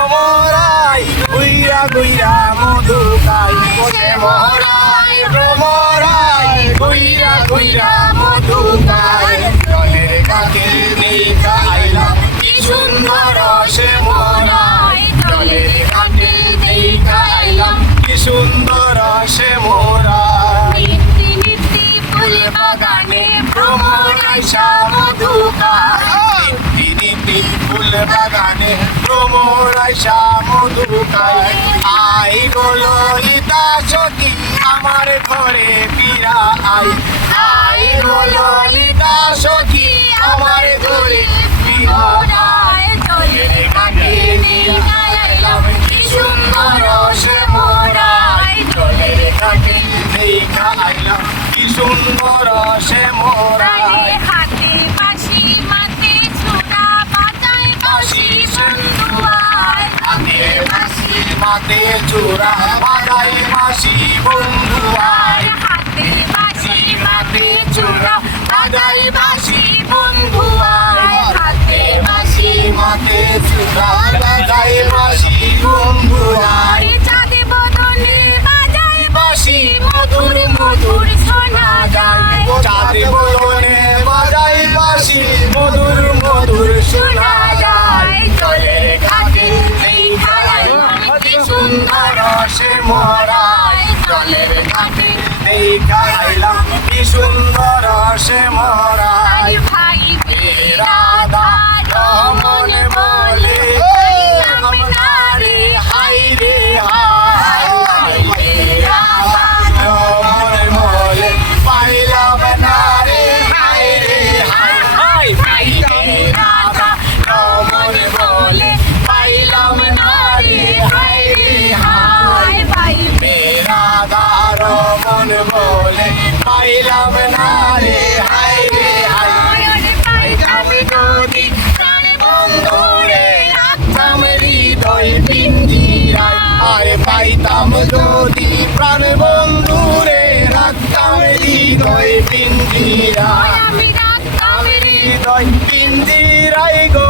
ভ্রমরাই গুইরা গুইরা মধু খাই শ্যামরাই ভ্রমরাই গুইরা গুইরা মধু খাই জলের কাছে দেখা আইলাম কি সুন্দর শ্যামরাই জলের কাছে দেখা আইলাম কি সুন্দর শ্যামরাই নিত্যি নিত্যি ফুল বাগানে ভ্রমরাই মধু খায় নিত্যি ফুল বাগানে ভ্রমরাই মধু খাই আই গো ললিতা সখী আমার ঘরে ফিরা আই আই গো ললিতা সখী আমার ঘরে ফিরা আই জলের কাছে দেখা আইলাম কি সুন্দর শ্যামরাই জলের কাছে দেখা আইলাম কি সুন্দর শ্যামরাই হাতে বাঁশি মাঠে ছোড়া বাজায় বাঁশি বন্ধুয়ার হাতে বাঁশি মাতে চূড়া বাজাই বাঁশি বন্ধু আয় হাতে বাঁশি মাতে চূড়া বাজাই বাঁশি বন্ধু আয় হাতে বাঁশি মাতে চূড়া বাজাই বাঁশি বন্ধু আয় চাঁদে বদনে বাজায় বাঁশি মধুর মধুর শোনা যায় চাঁদে বদনে বাজাই বাঁশি মধুর মধুর শোনা যায় জলের ঘাটে দেখা আইলাম কি সুন্দর শ্যামরাই জলের ঘাটে দেখা আইলাম কি সুন্দর শ্যামরাই ভাই রাধা রমন বলে নারে হাই রে হাই রাধা রমন বলে পাইলাম না রে হাই রে high high high Radha Raman বলে পাইলাম না রে হাই রে হাই ভাই রাধা রমন বলে পাইলাম না রে হাই রে হাই পাইতাম যদি প্রাণ বন্ধুরে রাখতাম হৃদয় পিঞ্জিরায় আরে পাইতাম যদি প্রাণ বন্ধুরে রাখতাম হৃদয় পিঞ্জিরায় আমি রাখতাম হৃদয় পিঞ্জিরায় গো